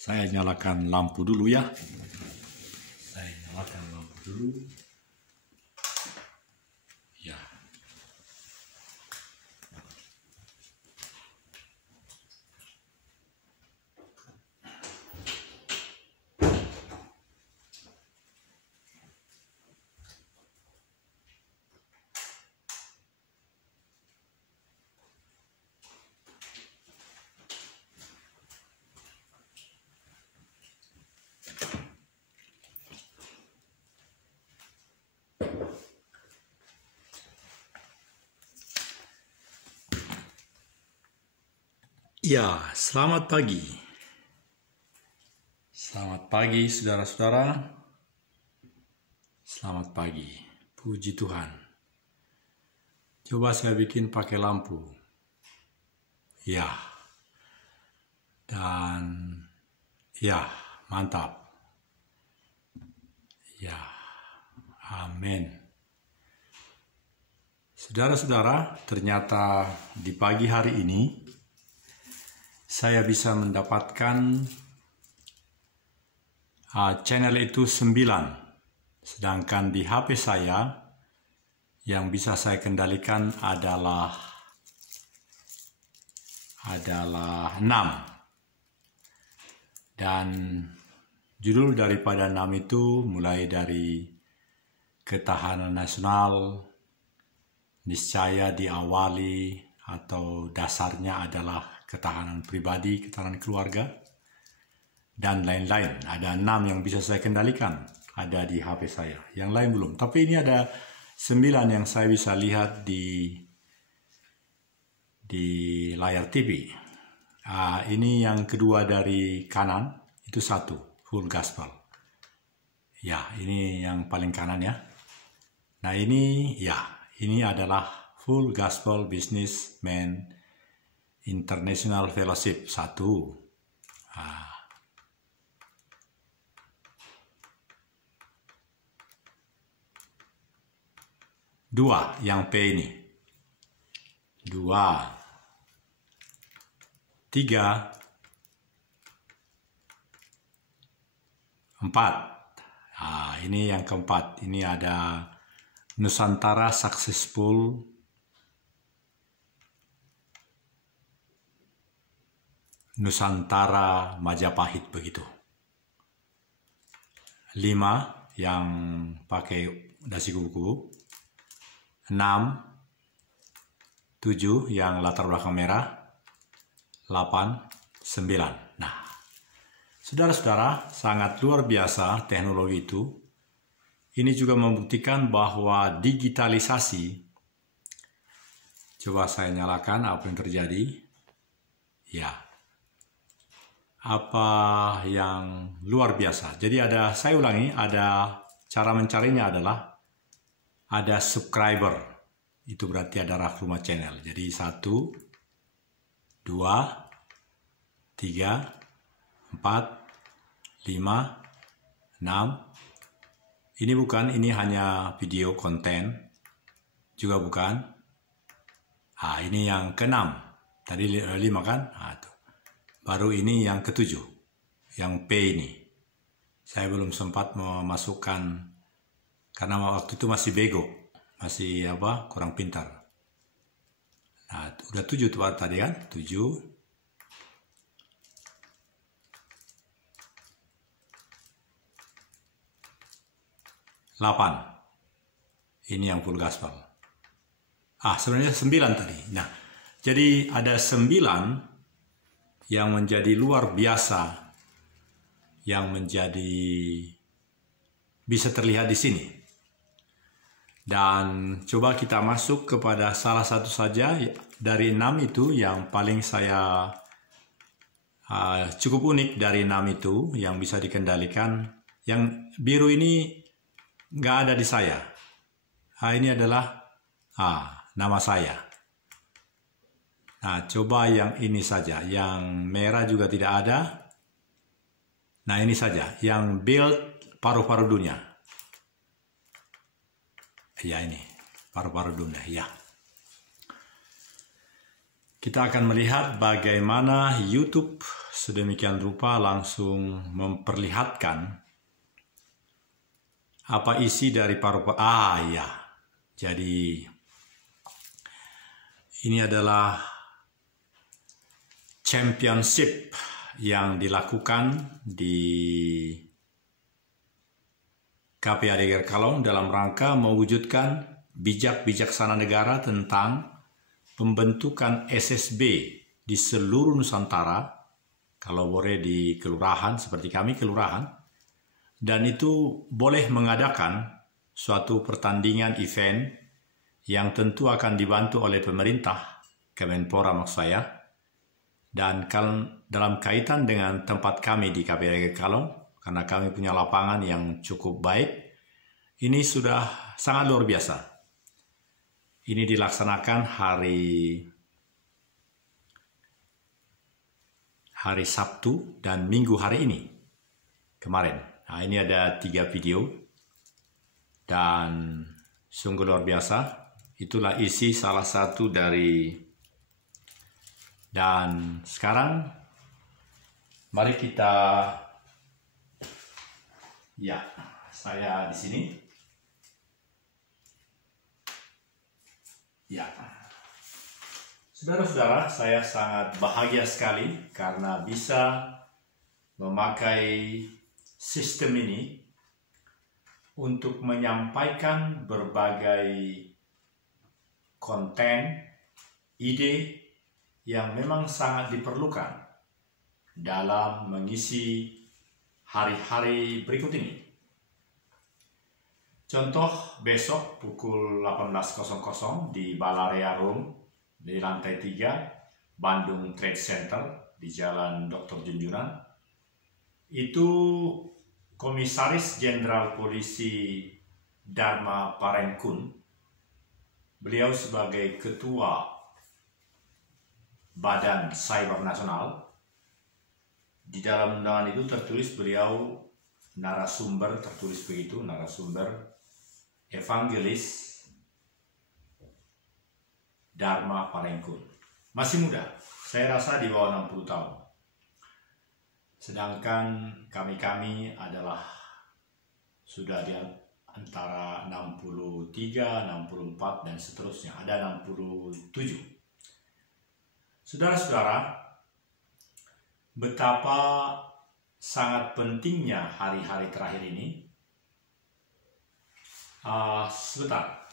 Saya nyalakan lampu dulu ya. Saya nyalakan lampu dulu. Ya. Ya, selamat pagi. Selamat pagi, saudara-saudara. Selamat pagi. Puji Tuhan. Coba saya bikin pakai lampu. Ya. Dan ya, mantap. Ya. Amin. Saudara-saudara, ternyata di pagi hari ini saya bisa mendapatkan channel itu 9, sedangkan di HP saya yang bisa saya kendalikan adalah 6. Dan judul daripada 6 itu mulai dari ketahanan nasional, niscaya diawali atau dasarnya adalah ketahanan pribadi, ketahanan keluarga, dan lain-lain. Ada 6 yang bisa saya kendalikan, ada di HP saya. Yang lain belum. Tapi ini ada 9 yang saya bisa lihat di layar TV. Ini yang kedua dari kanan, itu 1, full gospel. Ya, ini yang paling kanan ya. Nah ini, ya, ini adalah full gospel businessman International Fellowship 1. 2 yang P ini. 2, 3, 4. Ini yang keempat. Ini ada Nusantara Successful Nusantara Majapahit begitu. 5 yang pakai dasi kuku. 6, 7 yang latar belakang merah. 8, 9. Nah, saudara-saudara, sangat luar biasa teknologi itu. Ini juga membuktikan bahwa digitalisasi. Coba saya nyalakan apa yang terjadi. Ya. Apa yang luar biasa. Jadi saya ulangi, ada cara mencarinya adalah ada subscriber. Itu berarti ada Rafruma channel. Jadi 1, 2, 3, 4, 5, 6. Ini bukan, ini hanya video konten. Juga bukan. Ini yang ke-6. Tadi 5 kan? Tuh. Baru ini yang ke-7, yang P ini. Saya belum sempat memasukkan, karena waktu itu masih bego, masih kurang pintar. Nah, udah 7 tuh tadi kan? 7. 8. Ini yang full gospel. Sebenarnya 9 tadi. Nah, jadi ada 9 yang menjadi luar biasa, yang menjadi bisa terlihat di sini. Dan coba kita masuk kepada salah satu saja dari 6 itu yang paling saya cukup unik dari 6 itu yang bisa dikendalikan. Yang biru ini nggak ada di saya. Ini adalah nama saya. Nah, coba yang ini saja. Yang merah juga tidak ada. Nah, ini saja. Yang build paru-paru dunia. Ya, ini. Paru-paru dunia. Ya. kita akan melihat bagaimana YouTube sedemikian rupa langsung memperlihatkan apa isi dari ya. Jadi ini adalah championship yang dilakukan di KPAD Kalong dalam rangka mewujudkan bijaksana negara tentang pembentukan SSB di seluruh Nusantara, kalau boleh di kelurahan seperti kami kelurahan, dan itu boleh mengadakan suatu pertandingan event yang tentu akan dibantu oleh pemerintah, Kemenpora maksud saya, dan dalam kaitan dengan tempat kami di KPAD Kalong, karena kami punya lapangan yang cukup baik, ini sudah sangat luar biasa. Ini dilaksanakan hari Sabtu dan Minggu hari ini, kemarin. Nah, ini ada 3 video, dan sungguh luar biasa. Itulah isi salah satu dari, dan sekarang mari kita, ya, saya di sini. Ya, saudara-saudara, saya sangat bahagia sekali karena bisa memakai sistem ini untuk menyampaikan berbagai konten, ide yang memang sangat diperlukan dalam mengisi hari-hari berikut ini. Contoh, besok pukul 18.00 di Balarea Room di lantai 3 Bandung Trade Center di Jalan Dr. Junjunan. Itu Komisaris Jenderal Polisi Dharma Parenkun, beliau sebagai Ketua Badan Cyber Nasional. Di dalam undangan itu tertulis beliau narasumber, tertulis begitu, narasumber Evangelis Dharma Parenkun. Masih muda, saya rasa di bawah 60 tahun. Sedangkan kami adalah sudah di antara 63, 64, dan seterusnya. Ada 67. Saudara-saudara, betapa sangat pentingnya hari-hari terakhir ini. Sebentar.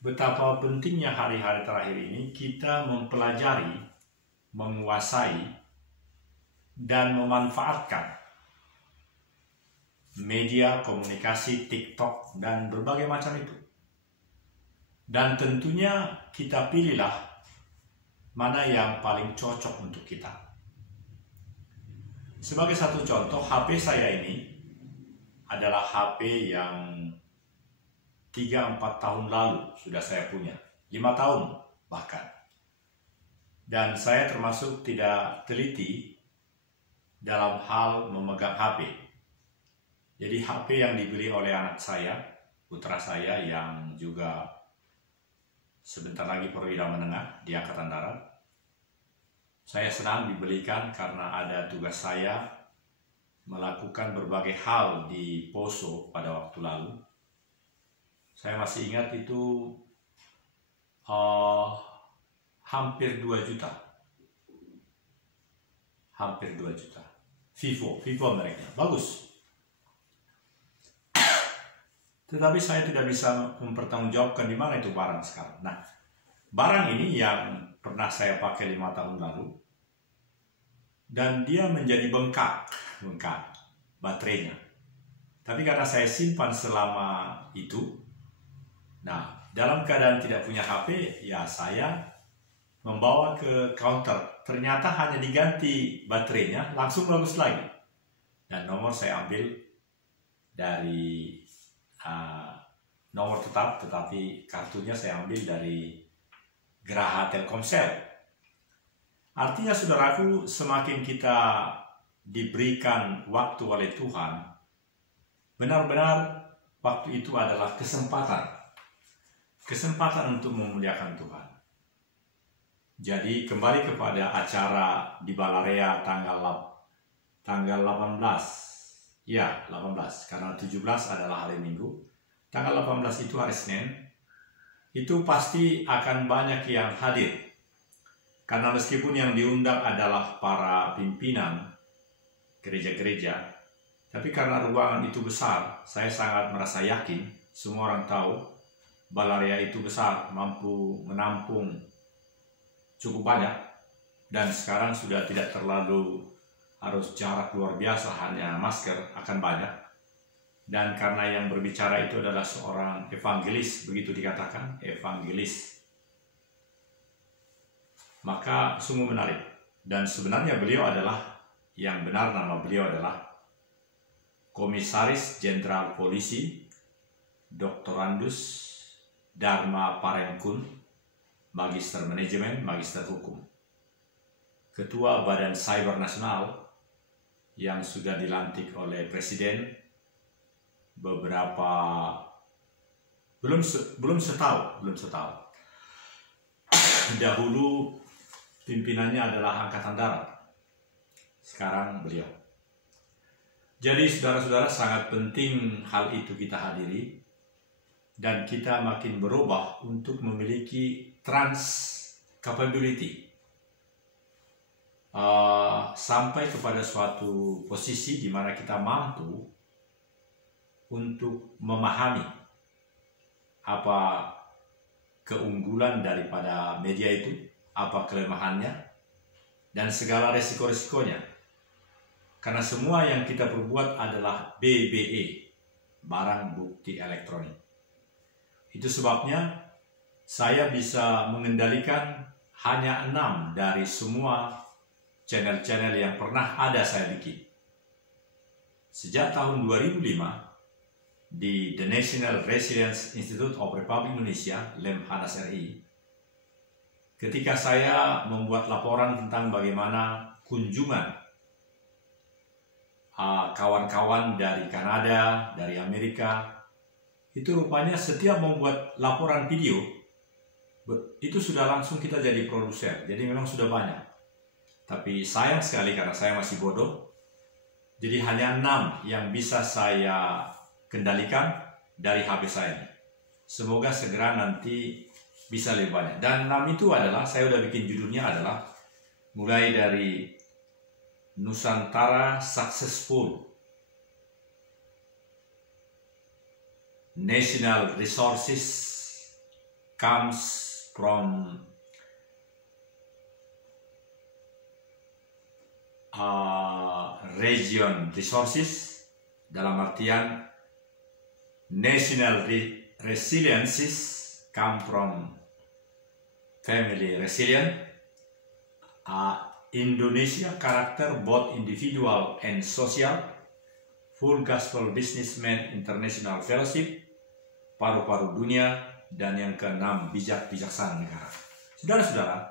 Betapa pentingnya hari-hari terakhir ini kita mempelajari, menguasai, dan memanfaatkan media komunikasi TikTok dan berbagai macam itu. Dan tentunya kita pilihlah mana yang paling cocok untuk kita. Sebagai satu contoh, HP saya ini adalah HP yang 3-4 tahun lalu sudah saya punya, 5 tahun bahkan. Dan saya termasuk tidak teliti dalam hal memegang HP. Jadi HP yang dibeli oleh anak saya, putra saya yang juga sebentar lagi perwira menengah di Angkatan Darat, saya senang dibelikan karena ada tugas saya melakukan berbagai hal di Poso pada waktu lalu. Saya masih ingat itu hampir 2 juta. Hampir 2 juta. Vivo mereknya. Bagus. Tetapi saya tidak bisa mempertanggungjawabkan di mana itu barang sekarang. Nah, barang ini yang pernah saya pakai 5 tahun lalu, dan dia menjadi bengkak baterainya. Tapi karena saya simpan selama itu, nah dalam keadaan tidak punya HP, ya saya membawa ke counter. Ternyata hanya diganti baterainya, langsung bagus lagi. Dan nomor saya ambil dari nomor tetap, tetapi kartunya saya ambil dari Geraha Telkomsel. Artinya saudaraku, semakin kita diberikan waktu oleh Tuhan, benar-benar waktu itu adalah kesempatan untuk memuliakan Tuhan. Jadi kembali kepada acara di Balarea tanggal 18, ya 18, karena 17 adalah hari Minggu. Tanggal 18 itu hari Senin, itu pasti akan banyak yang hadir. Karena meskipun yang diundang adalah para pimpinan gereja-gereja, tapi karena ruangan itu besar, saya sangat merasa yakin, semua orang tahu, Balarea itu besar, mampu menampung cukup banyak, dan sekarang sudah tidak terlalu harus jarak luar biasa, hanya masker akan banyak. Dan karena yang berbicara itu adalah seorang evangelis, begitu dikatakan, evangelis, maka sungguh menarik. Dan sebenarnya beliau adalah, yang benar nama beliau adalah Komisaris Jenderal Polisi Doktorandus Dharma Parengkun, Magister Manajemen, Magister Hukum, Ketua Badan Cyber Nasional yang sudah dilantik oleh Presiden beberapa belum setahun. Dahulu pimpinannya adalah Angkatan Darat, sekarang beliau. Jadi saudara-saudara, sangat penting hal itu kita hadiri, dan kita makin berubah untuk memiliki trans capability sampai kepada suatu posisi di mana kita mampu untuk memahami apa keunggulan daripada media itu, apa kelemahannya, dan segala resiko-resikonya. Karena semua yang kita perbuat adalah BBE, barang bukti elektronik. Itu sebabnya saya bisa mengendalikan hanya 6 dari semua channel-channel yang pernah ada saya bikin. Sejak tahun 2005, di The National Resilience Institute of Republik Indonesia, Lemhanas RI, ketika saya membuat laporan tentang bagaimana kunjungan kawan-kawan dari Kanada, dari Amerika, itu rupanya setiap membuat laporan video, itu sudah langsung kita jadi produser. Jadi memang sudah banyak. Tapi sayang sekali karena saya masih bodoh, jadi hanya 6 yang bisa saya kendalikan dari HP saya. Semoga segera nanti bisa lebih banyak. Dan 6 itu adalah, saya udah bikin judulnya adalah, mulai dari Nusantara Successful, National Resources comes from region resources, dalam artian national resiliences come from family resilient. Indonesia karakter both individual and social, Full Gospel Businessman International Fellowship, paru-paru dunia, dan yang ke-6 bijaksana negara. Saudara-saudara,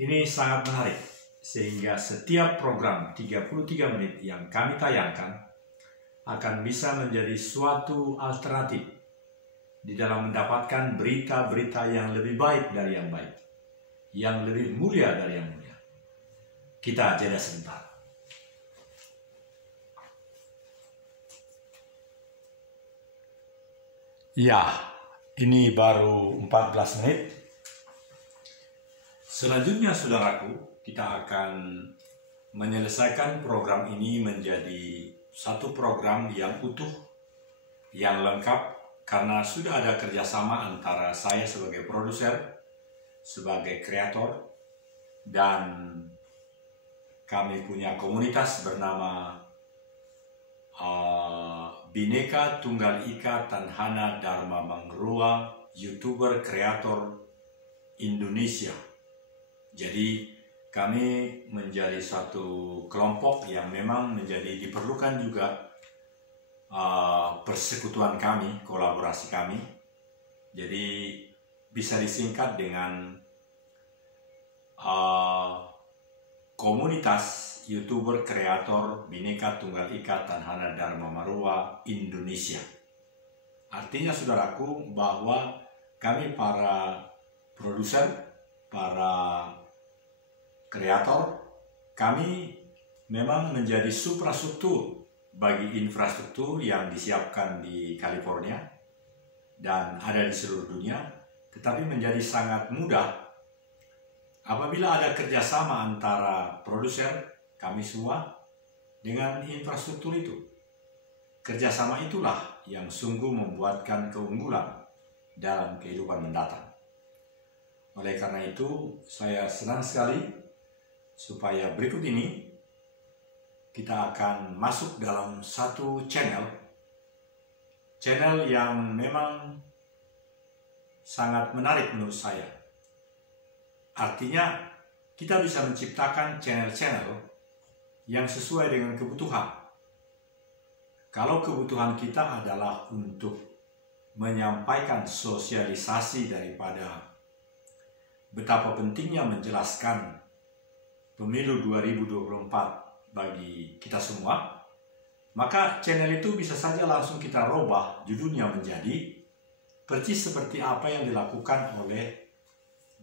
ini sangat menarik, sehingga setiap program 33 menit yang kami tayangkan akan bisa menjadi suatu alternatif di dalam mendapatkan berita-berita yang lebih baik dari yang baik, yang lebih mulia dari yang mulia. Kita jeda sebentar. Ya, ini baru 14 menit. Selanjutnya, saudaraku, kita akan menyelesaikan program ini menjadi satu program yang utuh, yang lengkap, karena sudah ada kerjasama antara saya sebagai produser, sebagai kreator, dan kami punya komunitas bernama Bhinneka Tunggal Ika Tanhana Dharma Mangrua YouTuber Kreator Indonesia. Jadi kami menjadi satu kelompok yang memang diperlukan juga persekutuan kami, kolaborasi kami. Jadi bisa disingkat dengan komunitas YouTuber Kreator Bhinneka Tunggal Ika Tanhana Dharma Mangrua Indonesia, Artinya saudaraku bahwa kami para produser, para kreator, kami memang menjadi suprastruktur bagi infrastruktur yang disiapkan di California dan ada di seluruh dunia, tetapi menjadi sangat mudah apabila ada kerjasama antara produser, kami semua, dengan infrastruktur itu. Kerjasama itulah yang sungguh membuatkan keunggulan dalam kehidupan mendatang. Oleh karena itu, saya senang sekali supaya berikut ini kita akan masuk dalam satu channel yang memang sangat menarik menurut saya. Artinya, kita bisa menciptakan channel-channel yang sesuai dengan kebutuhan. Kalau kebutuhan kita adalah untuk menyampaikan sosialisasi daripada betapa pentingnya menjelaskan pemilu 2024 bagi kita semua, maka channel itu bisa saja langsung kita robah judulnya menjadi persis seperti apa yang dilakukan oleh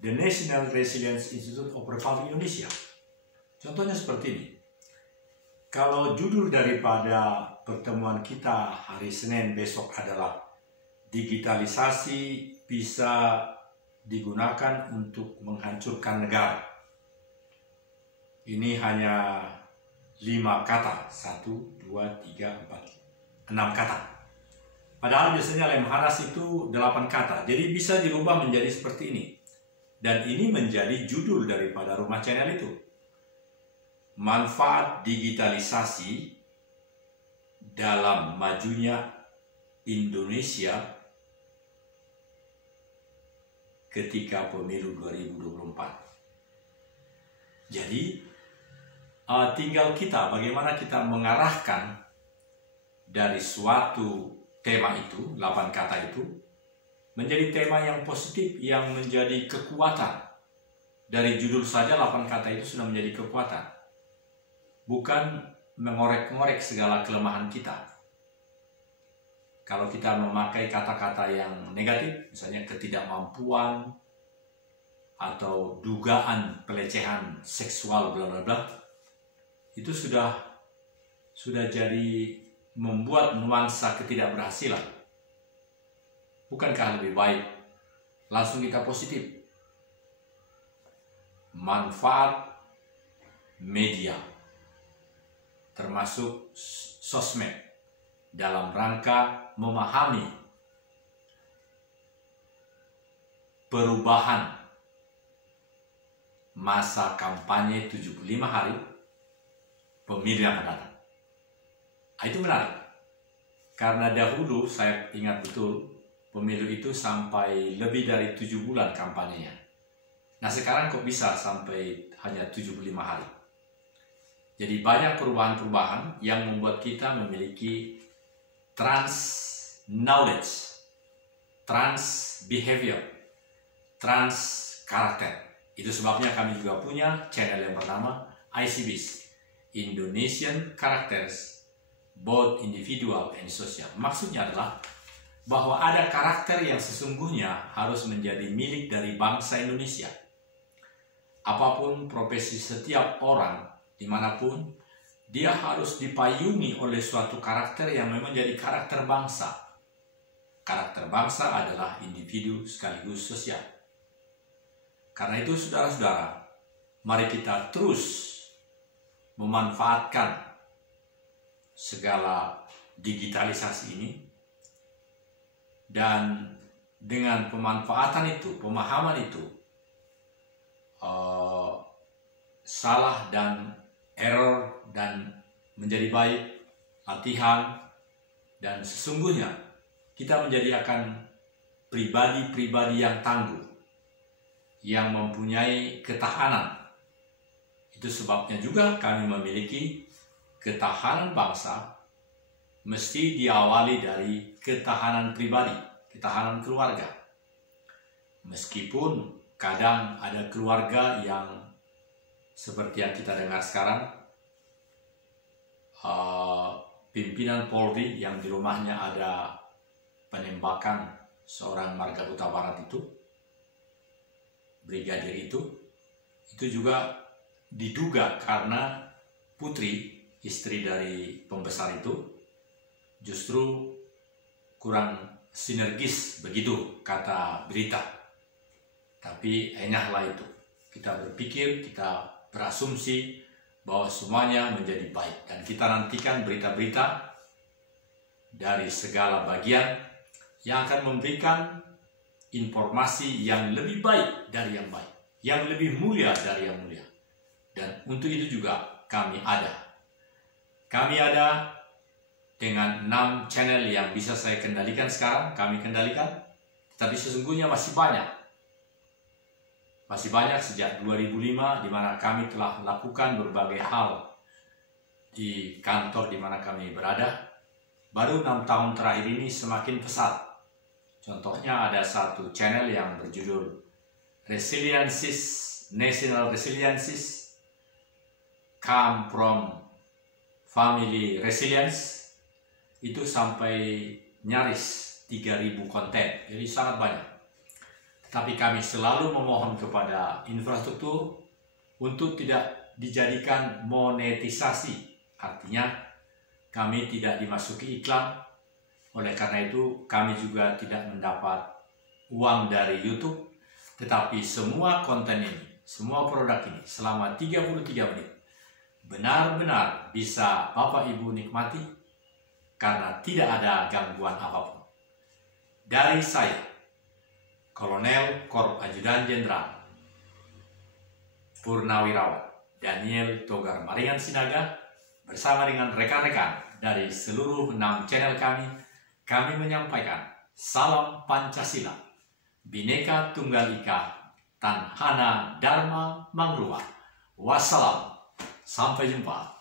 The National Resilience Institute of Republik Indonesia. Contohnya seperti ini. Kalau judul daripada pertemuan kita hari Senin besok adalah digitalisasi bisa digunakan untuk menghancurkan negara. Ini hanya 5 kata. 1, 2, 3, 4, 6 kata. Padahal biasanya Lemhanas itu 8 kata. Jadi bisa dirubah menjadi seperti ini. Dan ini menjadi judul daripada rumah channel itu. Manfaat digitalisasi dalam majunya Indonesia ketika pemilu 2024. Jadi tinggal kita bagaimana kita mengarahkan dari suatu tema itu, 8 kata itu, menjadi tema yang positif, yang menjadi kekuatan. Dari judul saja 8 kata itu sudah menjadi kekuatan. Bukan mengorek-ngorek segala kelemahan kita. Kalau kita memakai kata-kata yang negatif, misalnya ketidakmampuan, atau dugaan pelecehan seksual, bla bla bla, itu sudah jadi membuat nuansa ketidakberhasilan. Bukankah lebih baik langsung kita positif? Manfaat media, termasuk sosmed, dalam rangka memahami perubahan masa kampanye 75 hari pemilu yang akan datang. Itu menarik. Karena dahulu saya ingat betul, pemilu itu sampai lebih dari 7 bulan kampanyenya. Nah sekarang kok bisa sampai hanya 75 hari. Jadi banyak perubahan-perubahan yang membuat kita memiliki trans knowledge, trans behavior, trans karakter. Itu sebabnya kami juga punya channel yang bernama ICBs, Indonesian Characters, both individual and social. Maksudnya adalah bahwa ada karakter yang sesungguhnya harus menjadi milik dari bangsa Indonesia. Apapun profesi setiap orang, dimanapun, dia harus dipayungi oleh suatu karakter yang memang jadi karakter bangsa. Karakter bangsa adalah individu sekaligus sosial. Karena itu, saudara-saudara, mari kita terus memanfaatkan segala digitalisasi ini. Dan dengan pemanfaatan itu, pemahaman itu, salah dan error dan menjadi baik, latihan, dan sesungguhnya kita menjadi akan pribadi-pribadi yang tangguh, yang mempunyai ketahanan. Itu sebabnya juga kami memiliki ketahanan bangsa mesti diawali dari ketahanan pribadi, ketahanan keluarga. Meskipun kadang ada keluarga yang seperti yang kita dengar sekarang, pimpinan Polri yang di rumahnya ada penembakan seorang Marga Huta Barat itu, brigadir itu juga diduga karena Putri, istri dari pembesar itu, justru kurang sinergis, begitu kata berita. Tapi enyahlah itu. Kita berpikir, kita berasumsi bahwa semuanya menjadi baik. Dan kita nantikan berita-berita dari segala bagian yang akan memberikan informasi yang lebih baik dari yang baik, yang lebih mulia dari yang mulia. Dan untuk itu juga kami ada. Kami ada dengan 6 channel yang bisa saya kendalikan sekarang, kami kendalikan. Tapi sesungguhnya masih banyak. Masih banyak sejak 2005 di mana kami telah melakukan berbagai hal di kantor di mana kami berada. Baru 6 tahun terakhir ini semakin pesat. Contohnya ada satu channel yang berjudul Resiliensis, National Resiliensis, Come from Family Resilience. Itu sampai nyaris 3.000 konten, jadi sangat banyak. Tapi kami selalu memohon kepada infrastruktur untuk tidak dijadikan monetisasi. Artinya kami tidak dimasuki iklan. Oleh karena itu kami juga tidak mendapat uang dari YouTube. Tetapi semua konten ini, semua produk ini selama 33 menit benar-benar bisa Bapak Ibu nikmati karena tidak ada gangguan apapun. Dari saya, Kolonel Korps Ajudan Jenderal Purnawirawan Daniel Togar Maringan Sinaga, bersama dengan rekan-rekan dari seluruh 6 channel kami menyampaikan salam Pancasila, Bhinneka Tunggal Ika, Tanhana Dharma Mangruwa. Wassalam, sampai jumpa.